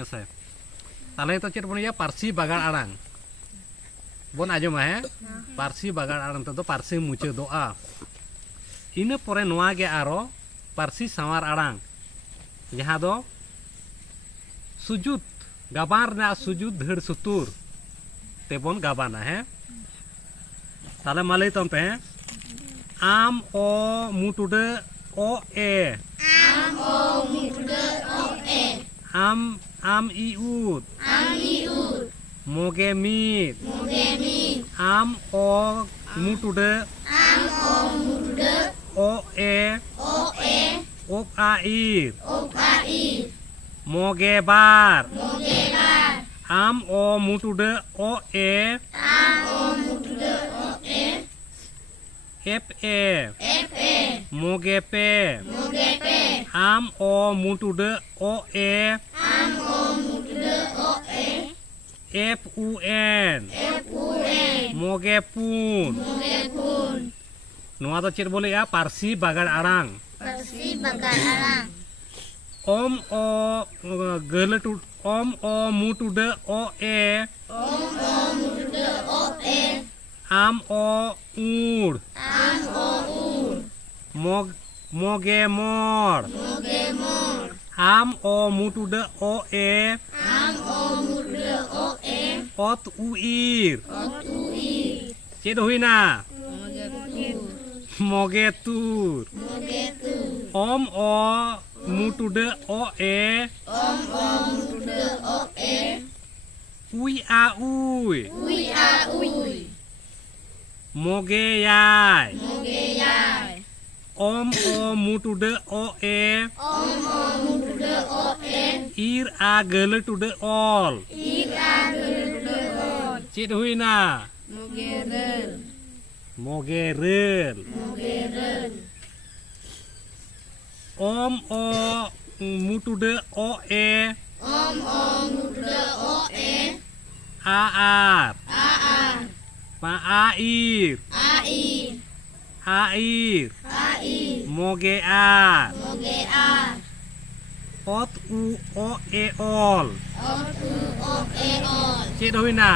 ऐसे ताले तो चेत बनिया पारसी बागान आड़ांग बोन आजमा है पारसी बागान आड़ांग तो पारसी मुचे दो आ इन परे नोआ गे आरो पारसी सावार आड़ांग जहाँ दो सुजुत गाबान ना सुजुत धड़ सुतुर तेबोन गाबाना है ताले माले तम पे आम ओ मुटुडे ओ ए आम इउद मोगे मीत आम ओ मुटुडे ओ ए ओक आईर मोगे बार आम ओ मुटुडे ओ ए एफ ए मोगे पे आम ओ मुटुडे ओ ए एफ उ एन मोगे पून नोआ तो चेत बोले या पारसी बागान आड़ांग ओम ओ गलटू ओम ओ मुटुडे ओ ए आम ओ ऊड़ मोगे मोर आम ओ मुटुडे ओ ए ओत उईर चेद हुईना मोगे तूर ओम ओ मुटुडे ओ ए उई आ उई मोगे याय ओम ओ मुटुडे ओ ए ईर आ गले टुडे ऑल चेद हुईना मोगे रेल ओम ओ मुटुडे ओ ए आ आर पा आईर मोगे आर ओत उ ओ ए ऑल चेद हुईना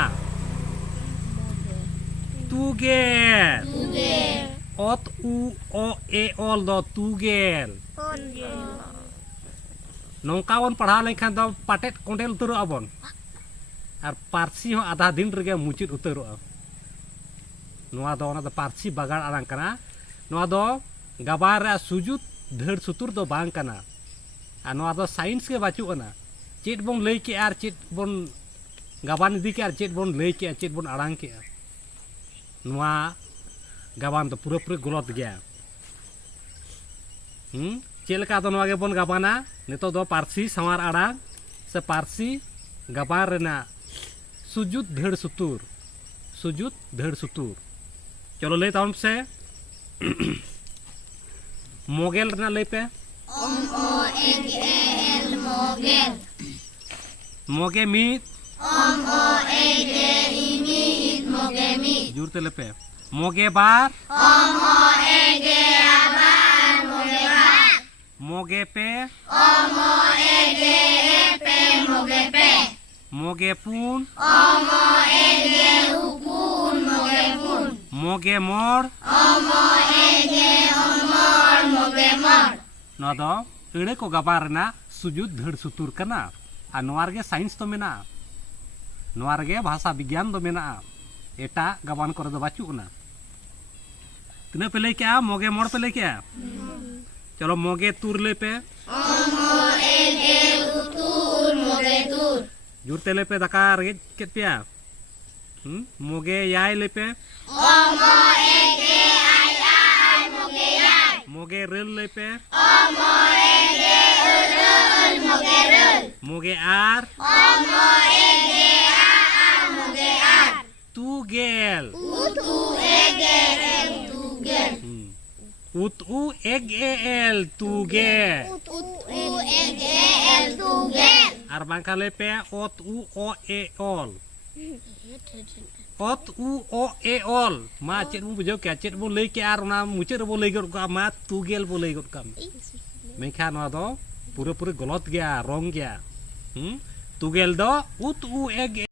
तुगेल ओत उ ओ ए ऑल दो तुगेल नौका बन पढ़ा लेखान दो पाटेट कोंडेल उतरो अबन और पारसी हो आधा दिन रगे मुचित उतरो नोआ दो ना दो पारसी बागान आड़ांग कना नोआ दो गाबार रे सुजुत धड़ सुतुर दो बांग कना आ नोआ दो साइंस के बाचु कना चेत बोन लई के आर चेत बोन गाबान इदी के आर चेत बोन लई के चेत बोन आड़ांग के नोआ गाबान तो पूरा गलत गया चेलका तो नोआ गे बोन गाबाना नितो दो पारसी सावार आड़ांग से पारसी गाबान रेना सुजुत धड़ सुतुर चलो ले ताउन से मोगेल रेना ले पे मोगे मीत जुरते ले पे मोगे बार मोगे पे मोगे पून मोगे मोर न दो एड़े को गाबार ना सुजुत धड़ सुतुर कना आ नोआर गे साइंस तो मेना नोआर गे भाषा विज्ञान तो मेना एटा गाबान करे दो बाचू ना तिना पे ले क्या मोगे मोर पे ले क्या चलो मोगे तुर ले पे जुरते ले पे दका रे केत पिया मोगे याय ले पे मोगे रेल ले पे मोगे आर तू गेल उत उ एग एल तू गे और बांका ले पे ओत उ ओ ए ऑल ओत उ ओ ए ऑल मा चेत बो बुझो क्या चेत बो लई के आर ना मुचे रे बो लई गड का मा तू गेल बो लई गड का मेखा नवा दो पूरे गलत गया रंग गया तुगेल दो उत उ एग